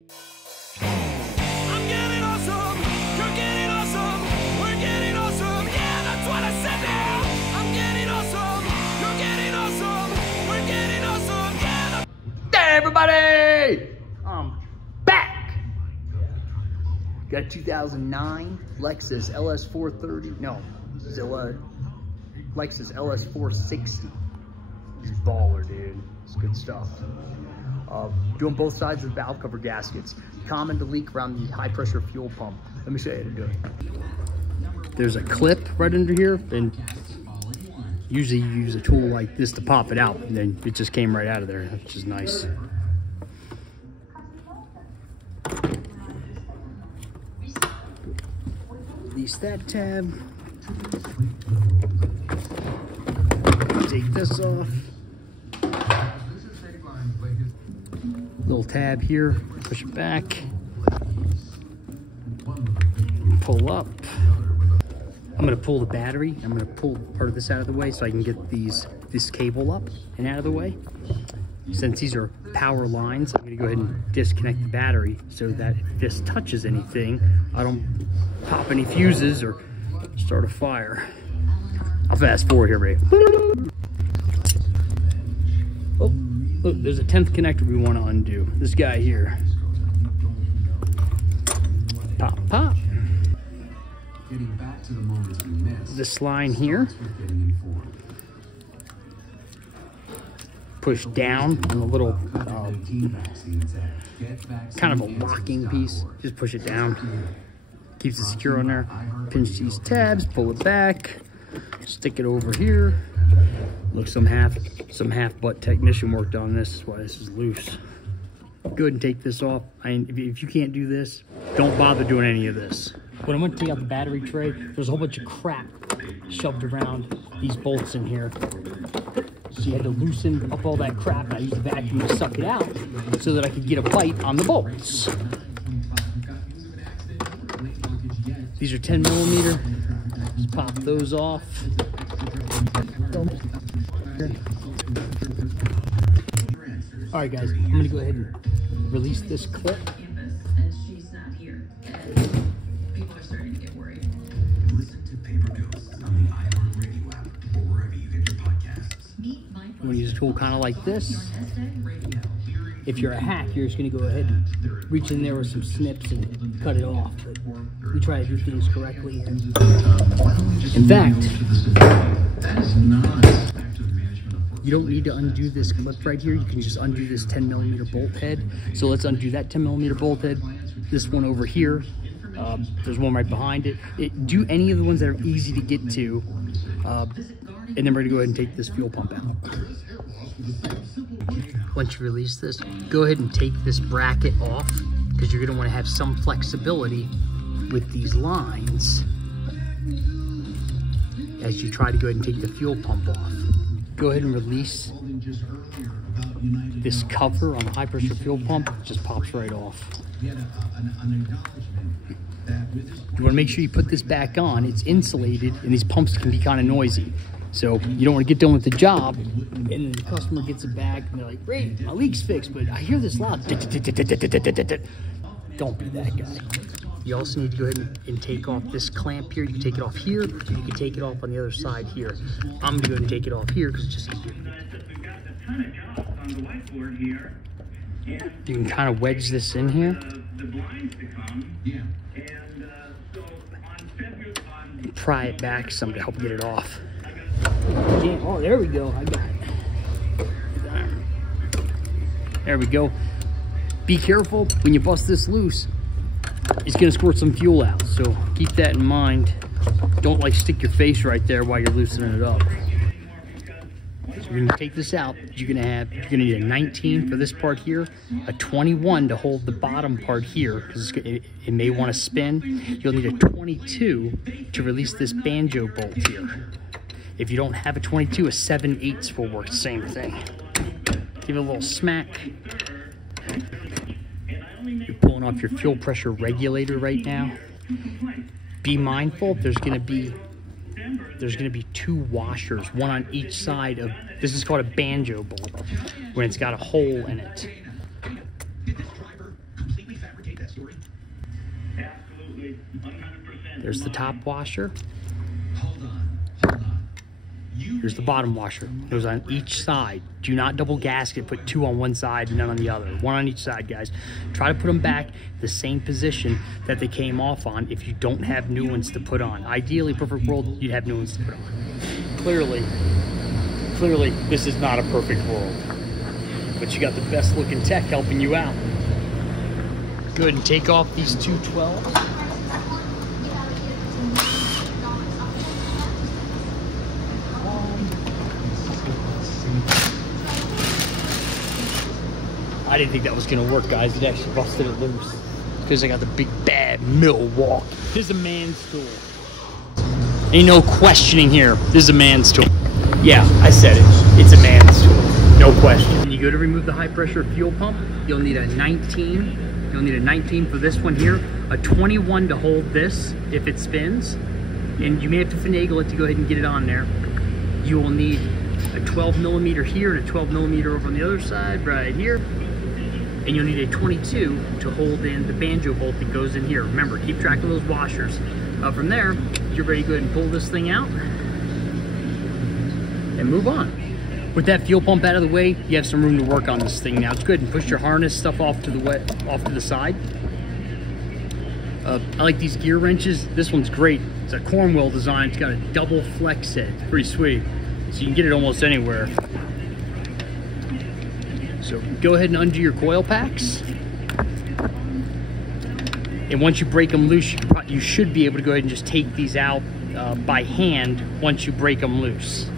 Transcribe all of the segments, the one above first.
I'm getting awesome, you're getting awesome, we're getting awesome, yeah, that's what I said now. I'm getting awesome, you're getting awesome, we're getting awesome, yeah. Hey everybody! I'm back! Got a 2009 Lexus LS430, no, Zilla, Lexus LS460. It's baller, dude. It's good stuff. Doing both sides of the valve cover gaskets. Common to leak around the high pressure fuel pump. Let me show you how to do it. There's a clip right under here, and usually you use a tool like this to pop it out, and then it just came right out of there, which is nice. Release that tab. Take this off. Little tab here, push it back, pull up. I'm gonna pull the battery. I'm gonna pull part of this out of the way so I can get this cable up and out of the way. Since these are power lines, I'm gonna go ahead and disconnect the battery so that if this touches anything, I don't pop any fuses or start a fire. I'll fast forward here, Ray. Oh. Look, there's a 10th connector we want to undo. This guy here. Pop, pop. This line here. Push down on the little, kind of a locking piece. Just push it down. Keeps it secure on there. Pinch these tabs, pull it back. Stick it over here. Look, some half butt technician worked on this. That's why this is loose. Go ahead and take this off. If you can't do this, don't bother doing any of this. When I went to take out the battery tray, there's a whole bunch of crap shoved around these bolts in here. So you had to loosen up all that crap. I used the vacuum to suck it out so that I could get a bite on the bolts. These are 10 millimeter. Just pop those off. All right, guys, I'm gonna go ahead and release this clip. I'm gonna use a tool kind of like this. If you're a hack, you're just gonna go ahead and reach in there with some snips and cut it off. But we try to do things correctly. In fact, you don't need to undo this clip right here. You can just undo this 10 millimeter bolt head. So let's undo that 10 millimeter bolt head. This one over here. There's one right behind it. Do any of the ones that are easy to get to. And then we're gonna go ahead and take this fuel pump out. Once you release this, go ahead and take this bracket off because you're gonna wanna have some flexibility with these lines as you try to go ahead and take the fuel pump off. Go ahead and release this cover on the high pressure fuel pump. It just pops right off. You want to make sure you put this back on. It's insulated and these pumps can be kind of noisy. So you don't want to get done with the job and then the customer gets it back and they're like, great, my leak's fixed, but I hear this loud. Don't be that guy. You also need to go ahead and take off this clamp here. You can take it off here, or you can take it off on the other side here. I'm gonna go ahead and take it off here because it's just easier. You can kind of wedge this in here. And pry it back some to help get it off. Oh, there we go. I got it. There we go. Be careful when you bust this loose. It's gonna squirt some fuel out, so keep that in mind. Don't like stick your face right there while you're loosening it up. So when you take this out, you're gonna need a 19 for this part here, a 21 to hold the bottom part here because it may want to spin. You'll need a 22 to release this banjo bolt here. If you don't have a 22, a 7/8 will work. Same thing. Give it a little smack. You're pulling off your fuel pressure regulator right now. Be mindful, there's gonna be 2 washers, one on each side of, this is called a banjo bolt, when it's got a hole in it. There's the top washer. Here's the bottom washer. It goes on each side. Do not double gasket. Put 2 on one side and none on the other. 1 on each side, guys. Try to put them back the same position that they came off on if you don't have new ones to put on. Ideally, perfect world, you'd have new ones to put on. Clearly, this is not a perfect world. But you got the best looking tech helping you out. Go ahead and take off these 212s. I didn't think that was gonna work, guys. It actually busted it loose because I got the big bad Milwaukee. This is a man's tool. Ain't no questioning here. This is a man's tool. Yeah, I said it. It's a man's tool. No question. When you go to remove the high pressure fuel pump, you'll need a 19. You'll need a 19 for this one here, a 21 to hold this if it spins, and you may have to finagle it to go ahead and get it on there. You will need a 12 millimeter here and a 12 millimeter over on the other side right here. And you'll need a 22 to hold in the banjo bolt that goes in here. Remember, keep track of those washers. From there, you're ready to go ahead and pull this thing out and move on. With that fuel pump out of the way, you have some room to work on this thing now. It's good and push your harness stuff off to the side. I like these gear wrenches. This one's great. It's a Cornwell design. It's got a double flex head. It's pretty sweet. So you can get it almost anywhere. So go ahead and undo your coil packs. And once you break them loose, you should be able to go ahead and just take these out by hand once you break them loose.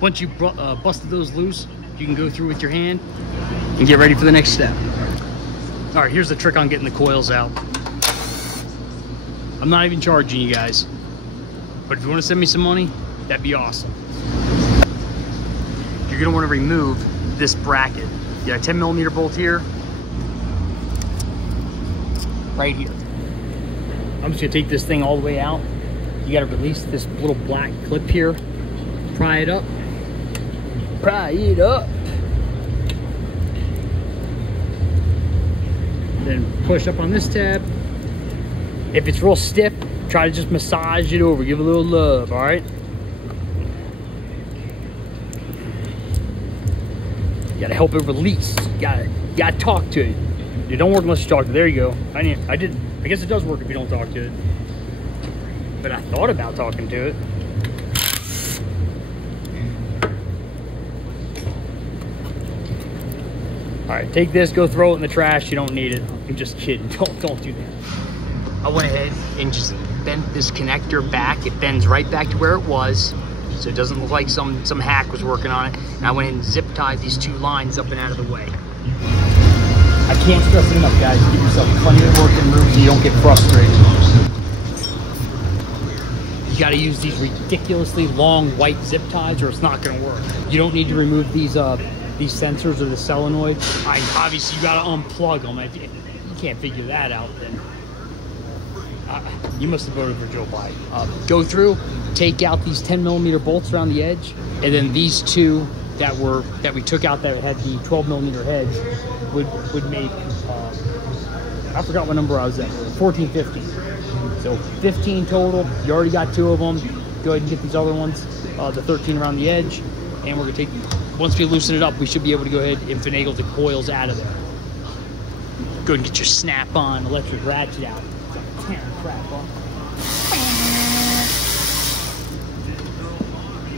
Once you busted those loose, you can go through with your hand and get ready for the next step. All right, here's the trick on getting the coils out. I'm not even charging you guys, but if you want to send me some money, that'd be awesome. You're gonna want to remove this bracket. You got a 10 millimeter bolt here, right here. I'm just gonna take this thing all the way out. You gotta release this little black clip here, pry it up. Pry it up. Then push up on this tab. If it's real stiff, try to just massage it over, give it a little love, all right? You gotta help it release. You gotta talk to it. It don't work unless you talk to it. There you go. I guess it does work if you don't talk to it. But I thought about talking to it. All right, take this, go throw it in the trash. You don't need it. I'm just kidding. Don't do that. I went ahead and just bent this connector back. It bends right back to where it was, so it doesn't look like some hack was working on it. And I went ahead and zip tied these 2 lines up and out of the way. I can't stress it enough, guys. Give yourself plenty of working room so you don't get frustrated. You got to use these ridiculously long white zip ties, or it's not going to work. You don't need to remove these sensors or the solenoid. Obviously, you got to unplug them. If you can't figure that out, then you must have voted for Joe Biden. Go through, take out these 10 millimeter bolts around the edge, and then these 2 that we took out that had the 12 millimeter heads would make, I forgot what number I was at, 14, 15. So 15 total. You already got 2 of them. Go ahead and get these other ones, the 13 around the edge, and we're gonna take. Once we loosen it up, we should be able to go ahead and finagle the coils out of there. Go ahead and get your snap-on electric ratchet out. Tearing crap off.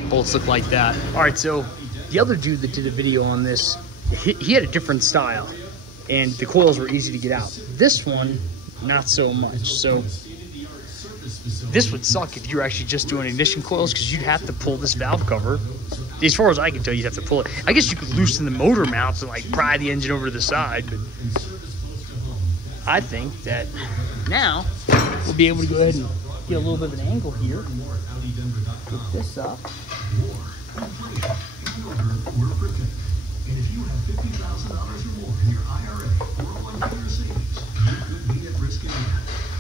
Bolts look like that. All right, so the other dude that did a video on this, he had a different style, and the coils were easy to get out. This one, not so much. So this would suck if you were actually just doing ignition coils, because you'd have to pull this valve cover. As far as I can tell, you'd have to pull it. I guess you could loosen the motor mounts and like pry the engine over to the side, but I think that now we'll be able to go ahead and get a little bit of an angle here. Get this up.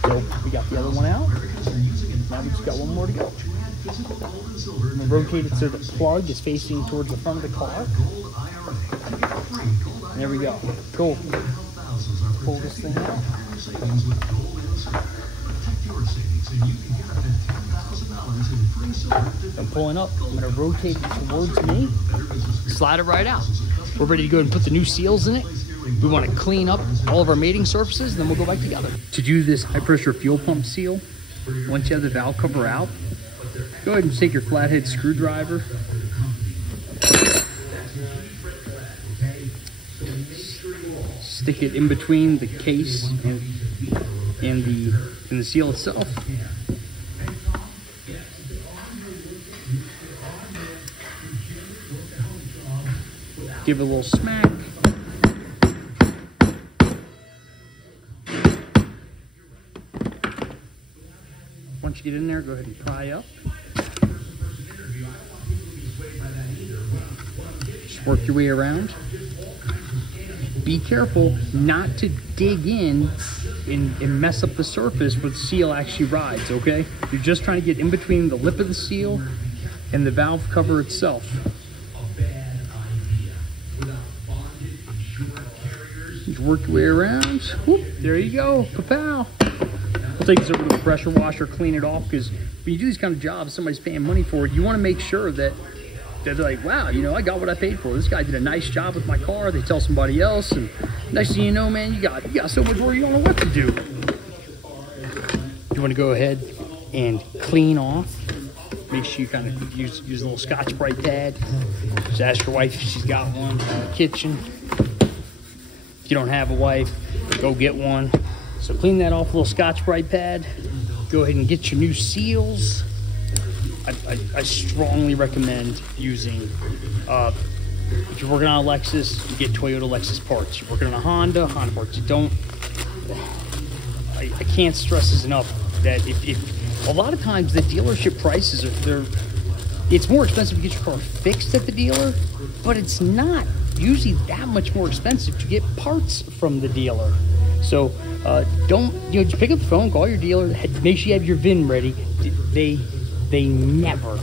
So we got the other one out. Now we just got one more to go. I'm gonna rotate it so the plug is facing towards the front of the car. There we go. Cool. Pull this thing out. I'm pulling up. I'm going to rotate it towards me. Slide it right out. We're ready to go and put the new seals in it. We want to clean up all of our mating surfaces, and then we'll go back together. To do this high pressure fuel pump seal, once you have the valve cover out, go ahead and take your flathead screwdriver. Stick it in between the case and the seal itself. Give it a little smack. Once you get in there, go ahead and pry up. Just work your way around. Be careful not to dig in and mess up the surface where the seal actually rides, okay? You're just trying to get in between the lip of the seal and the valve cover itself. Just work your way around. Whoop, there you go, pa-pow. We'll take this over to the pressure washer, clean it off, because when you do these kind of jobs, somebody's paying money for it, you want to make sure that they're like, wow, you know, I got what I paid for. This guy did a nice job with my car. They tell somebody else, and next thing you know, man, you got so much work, you don't know what to do. You want to go ahead and clean off. Make sure you kind of use a little Scotch-Brite pad. Just ask your wife if she's got one in the kitchen. If you don't have a wife, go get one. So clean that off with a little Scotch-Brite pad. Go ahead and get your new seals. I strongly recommend using, if you're working on a Lexus, you get Toyota Lexus parts. You're working on a Honda parts. You don't, I can't stress this enough that if a lot of times the dealership prices it's more expensive to get your car fixed at the dealer, but it's not usually that much more expensive to get parts from the dealer. So just pick up the phone, call your dealer, make sure you have your VIN ready. They never,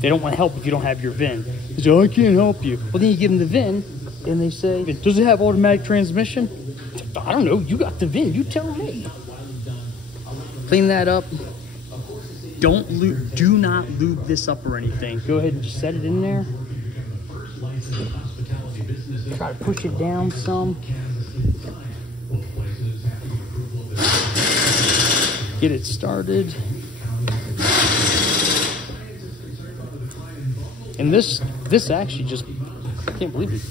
they don't want to help if you don't have your VIN. They say, oh, I can't help you. Well, then you give them the VIN, and they say, does it have automatic transmission? I don't know, you got the VIN, you tell me. Clean that up. Do not lube this up or anything. Go ahead and just set it in there. Try to push it down some. Get it started. And this actually just, I can't believe it.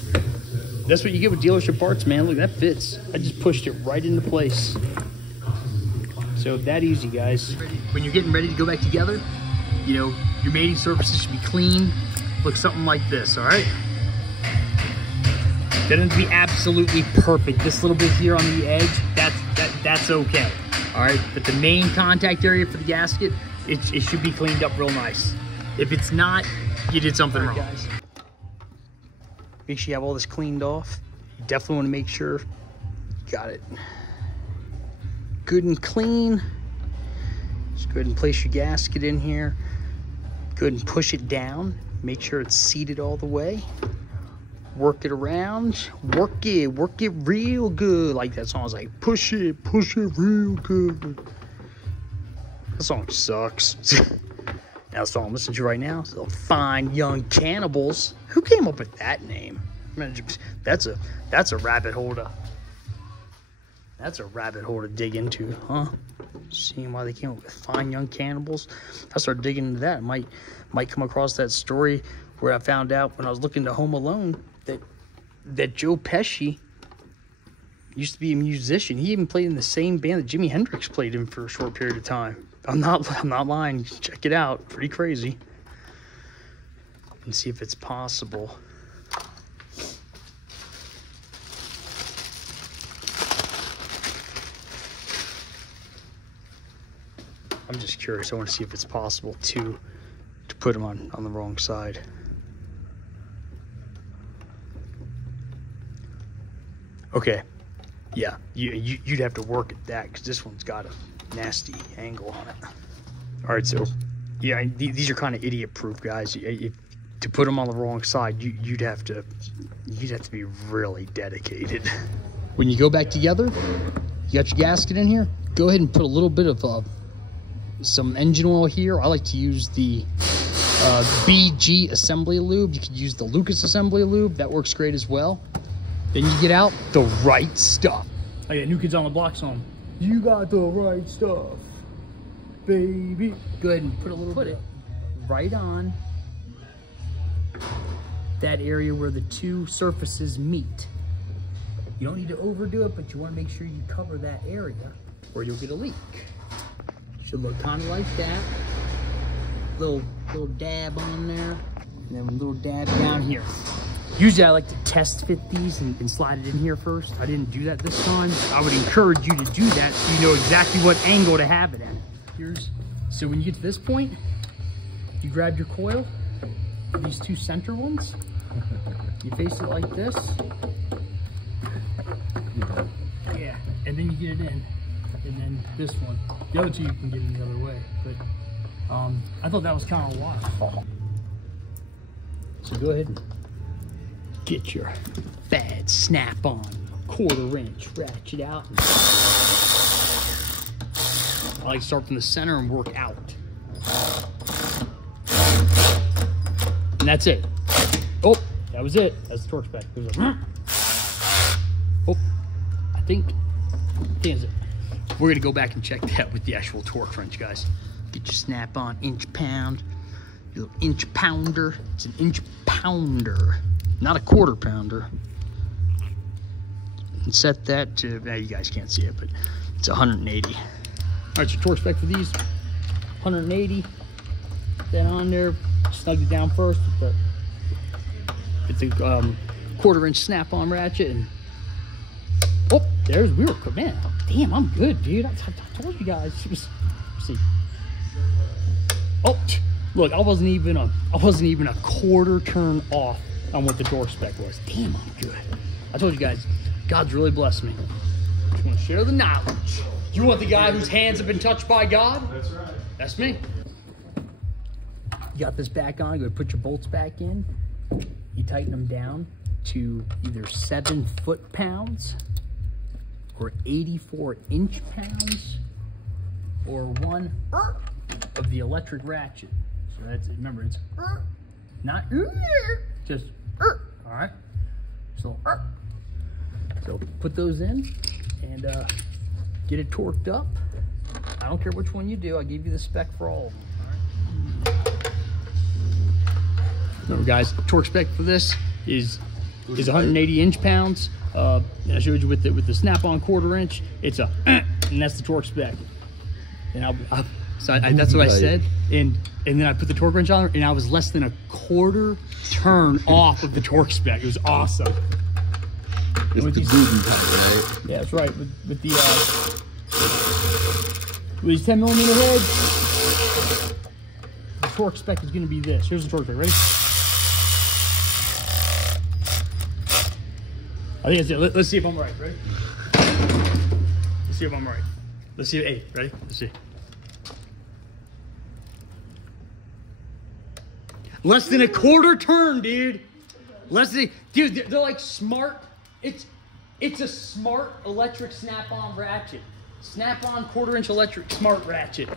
That's what you get with dealership parts, man. Look, that fits. I just pushed it right into place. So that easy, guys. When you're getting ready to go back together, you know, your mating surfaces should be clean. Look something like this, all right? They don't have to be absolutely perfect. This little bit here on the edge, that's okay. All right, but the main contact area for the gasket, it should be cleaned up real nice. If it's not, you did something wrong. Guys, make sure you have all this cleaned off. You definitely want to make sure you got it good and clean. Just go ahead and place your gasket in here. Go ahead and push it down. Make sure it's seated all the way. Work it around. Work it real good. Like that song's like, push it real good. That song sucks. Now the song I'm listening to right now is Fine Young Cannibals. Who came up with that name? I mean, that's a rabbit hole to dig into, huh? Seeing why they came up with Fine Young Cannibals. If I start digging into that, I might come across that story where I found out when I was looking to Home Alone that Joe Pesci used to be a musician. He even played in the same band that Jimi Hendrix played in for a short period of time. I'm not lying. Check it out. Pretty crazy. And see if it's possible. I'm just curious. I want to see if it's possible to put them on the wrong side. Okay, yeah, you'd have to work at that because this one's got a nasty angle on it. All right, so yeah, these are kind of idiot-proof, guys. If to put them on the wrong side, you'd have to be really dedicated. When you go back together, you got your gasket in here. Go ahead and put a little bit of some engine oil here. I like to use the BG assembly lube. You could use the Lucas assembly lube. That works great as well. Then you get out the right stuff. I got New Kids on the Block song. You got the right stuff, baby. Go ahead and put a little bit right on that area where the two surfaces meet. You don't need to overdo it, but you want to make sure you cover that area or you'll get a leak. Should look kind of like that. Little dab on there, and then a little dab down here. Usually I like to test fit these and slide it in here first. I didn't do that this time. I would encourage you to do that so you know exactly what angle to have it at. So when you get to this point, you grab your coil, these two center ones, you face it like this. Yeah, and then you get it in. And then this one. The other two you can get in the other way. But I thought that was kind of wild. So go ahead and get your bad snap-on 1/4 inch ratchet out. I like to start from the center and work out. And that's it. Oh, that was it. That's the torque spec. Oh, I think that's it. We're gonna go back and check that with the actual torque wrench, guys. Get your snap-on inch pound, your little inch pounder. It's an inch pounder, not a 1/4 pounder. And set that to, you guys can't see it, but it's 180. All right, your torque spec for these, 180. Then on there, snug it down first with the 1/4 inch snap-on ratchet, and oh, there's we were man. Damn, I'm good, dude. I told you guys. See. Oh, look, I wasn't even a 1/4 turn off on what the torque spec was. Damn, I'm good. I told you guys, God's really blessed me. Just want to share the knowledge. You want the guy whose hands have been touched by God? That's right. That's me. You got this back on. Go put your bolts back in. You tighten them down to either 7 foot-pounds or 84 inch-pounds or 1 of the electric ratchet. So that's, remember, it's not just all right. So put those in and get it torqued up. I don't care which one you do. I give you the spec for all of them. All right. Remember, guys, torque spec for this is 180 inch-pounds. I showed you with the snap-on 1/4 inch. It's a and that's the torque spec. And that's what I said. And then I put the torque wrench on there, and I was less than a 1/4 turn off of the torque spec. It was awesome. It's the Duden type, right? Yeah, that's right. With these 10mm heads, the torque spec is going to be this. Here's the torque spec. Ready? I think that's it. Let's see if I'm right. Ready? Let's see if I'm right. Let's see. Hey, ready? Let's see. Less than a 1/4 turn, dude. Dude, they're like smart. It's a smart electric snap-on ratchet. Snap-on 1/4 inch electric smart ratchet.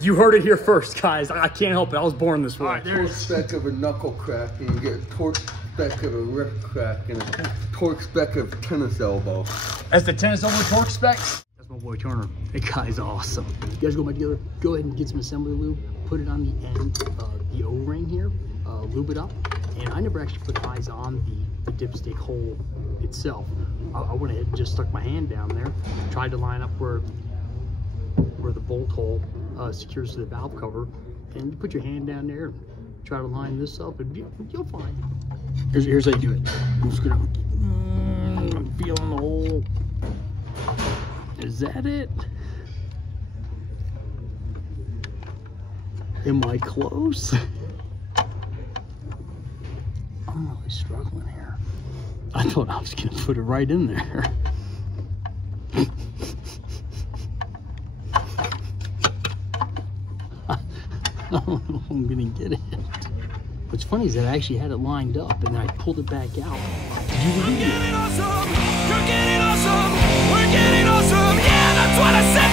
You heard it here first, guys. I can't help it. I was born this way. Right, torque spec of a knuckle crack, and you get a torque spec of a wrist crack, and a torque spec of tennis elbow. That's the tennis elbow torque specs. That's my boy Turner. That guy's awesome. You guys go back together. Go ahead and get some assembly lube. Put it on the end of the O-ring here. Lube it up. And I never actually put eyes on the dipstick hole itself. I went ahead and just stuck my hand down there. Tried to line up where the bolt hole secures to the valve cover, and you put your hand down there and try to line this up, and you'll find. Here's how you do it. I'm just gonna, I'm feeling the hole. Is that it? Am I close? I'm really struggling here. I thought I was gonna put it right in there. I don't know if I'm gonna get it. What's funny is that I actually had it lined up and then I pulled it back out to do the video. Getting awesome, you're getting awesome, we're getting awesome, yeah, that's what I said.